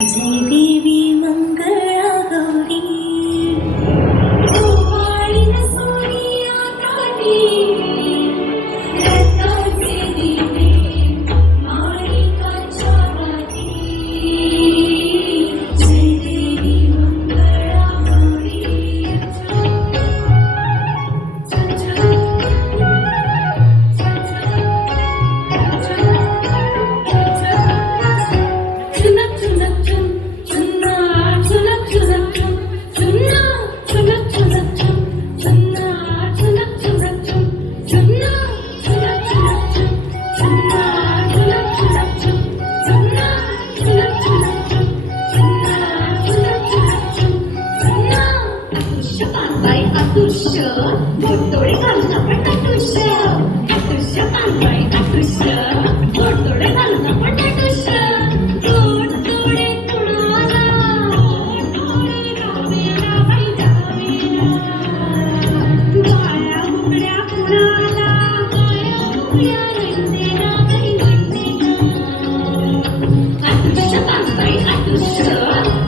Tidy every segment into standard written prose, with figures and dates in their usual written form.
जय देवी मंगळा गौरी ओवाळीन सोनिया काठी रत्नाचे दिवे माणिकाच्या वाटी जय देवी मंगळा गौरी बोटोळे घालून आपण टाटुष्य टाटुष्य कांदाई टाटुष्य बोटोळे घालून आपण टाटुष्य बोटोळे कुणाला बोटोळे रावेला बाई जावेला गाया मुकड्या कुणाला गाया मुकड्या रंगेला बाई रंगेला टाटुष्य कांदाई टाटुष्य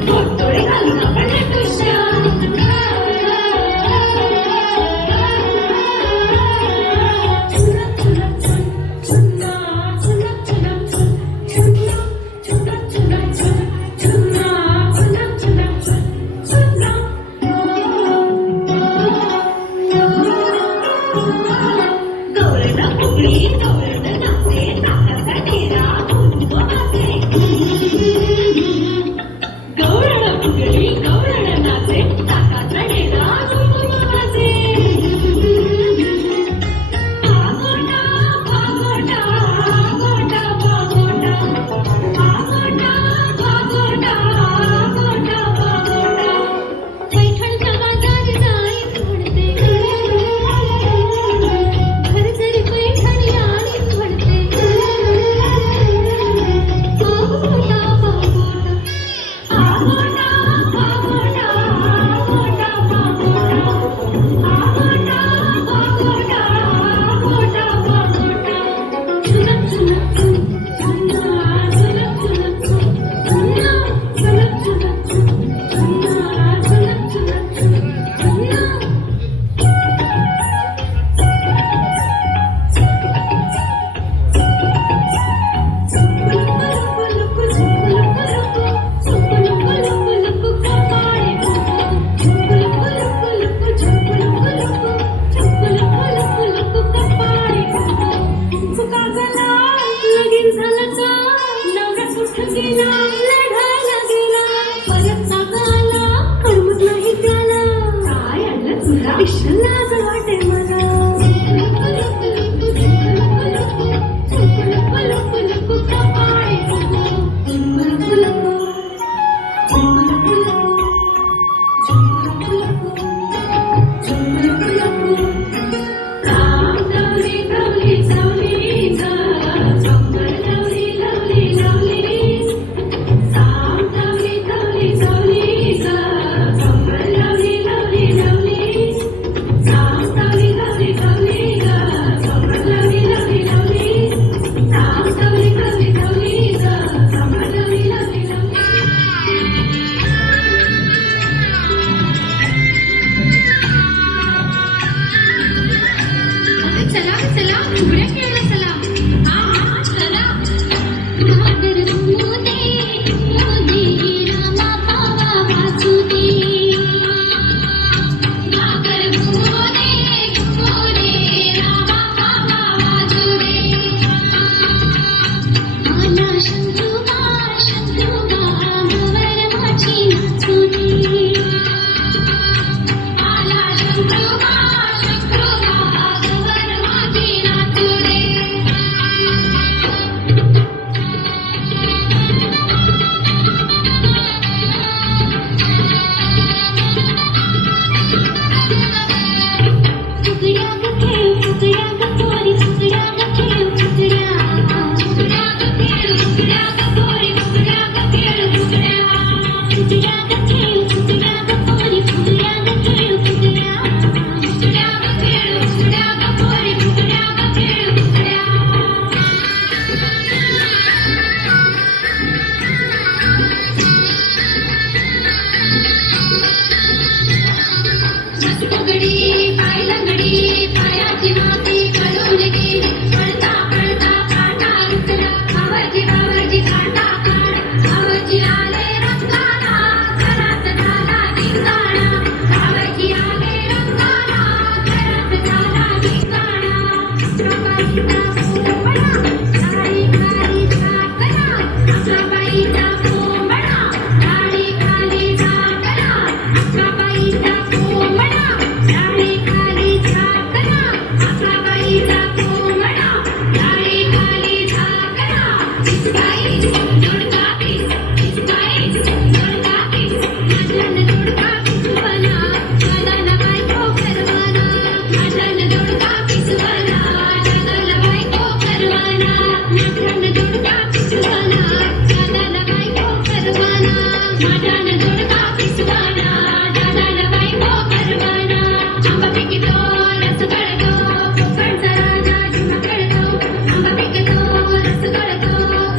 बोटोळे घालून आपण टाटुष्य Sa माझा न जोडका पिसवाना दादाला बाई हो परवाना आंबा पिकतो रस गळतो कोकणचा राजा झुमा खेळतो आंबा पिकतो रस गळतो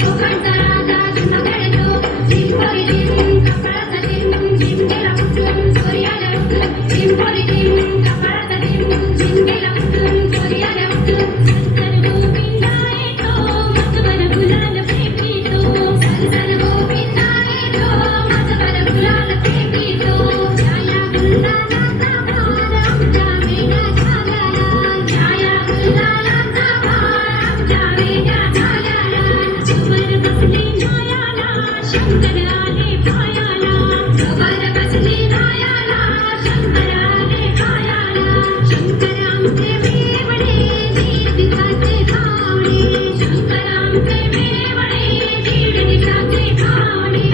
कोकणचा राजा झुमा खेळतो झिंपोरी झिम कपाळाचा झिम झिम गेला फुटून चोरी आल्या उठून झिंपोरी झिम कपाळाचा झिम झिम गेला फुटून चोरी आल्या उठून सर गोविंदा येतो मजवर गुलाल फेकितो सर गोविंदा येतो मजवर गुलाल फेकितो छाया गुलालाचा भार आमच्या वेड्या झाल्याला छाया गुलालाचा भार आमच्या वेड्या झाल्याला जवळ बसली मायाला शंकर आले पायाला जवळ बसली मायाला शंकर आले पायाला शंकर आमचे मेवणे दीड दिवसाचे भावणे शंकर आमचे मेवणे दीड दिवसाचे भावणे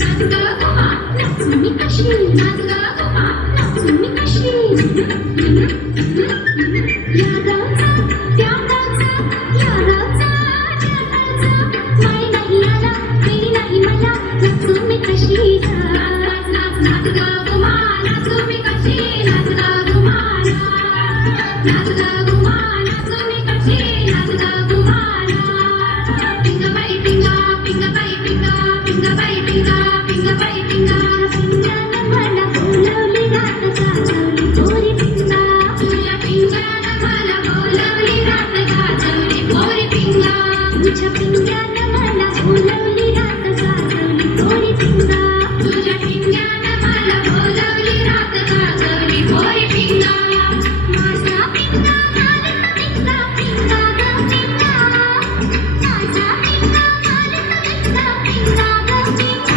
नाच ग गोवा नाच मी कशी नाच ग गोवा नाच मी कशी या गावचा त्या गावचा या गावचा त्या गावचा माय नाही आला काही नाही मला नाच मी कशी नाच नाच नाच ग गोवा नाच मी कशी नाच ग गोवा नाच ग गोवा नाच मी कशी नाच ग गोवा पिंगा बाई पिंगा पिंगा बाई पिंगा पिंगा बाई पिंगा पिंगा बाई पिंगा पिंगानं मला बोलवली रात गाजवली पोरी पिंगा तुझ्या पिंगानं मला बोलवली रात गाजवली पोरी पिंगा तुझ्या पिंगानं मला बोलवली रात गाजवली पोरी पिंगा तुझ्या पिंगानं मला बोलवली रात गाजवली पोरी पिंगा माझा पिंगा मालक पिंगा पिंगा ग पिंगा माझा पिंगा मालक पिंगा पिंगा ग पिंगा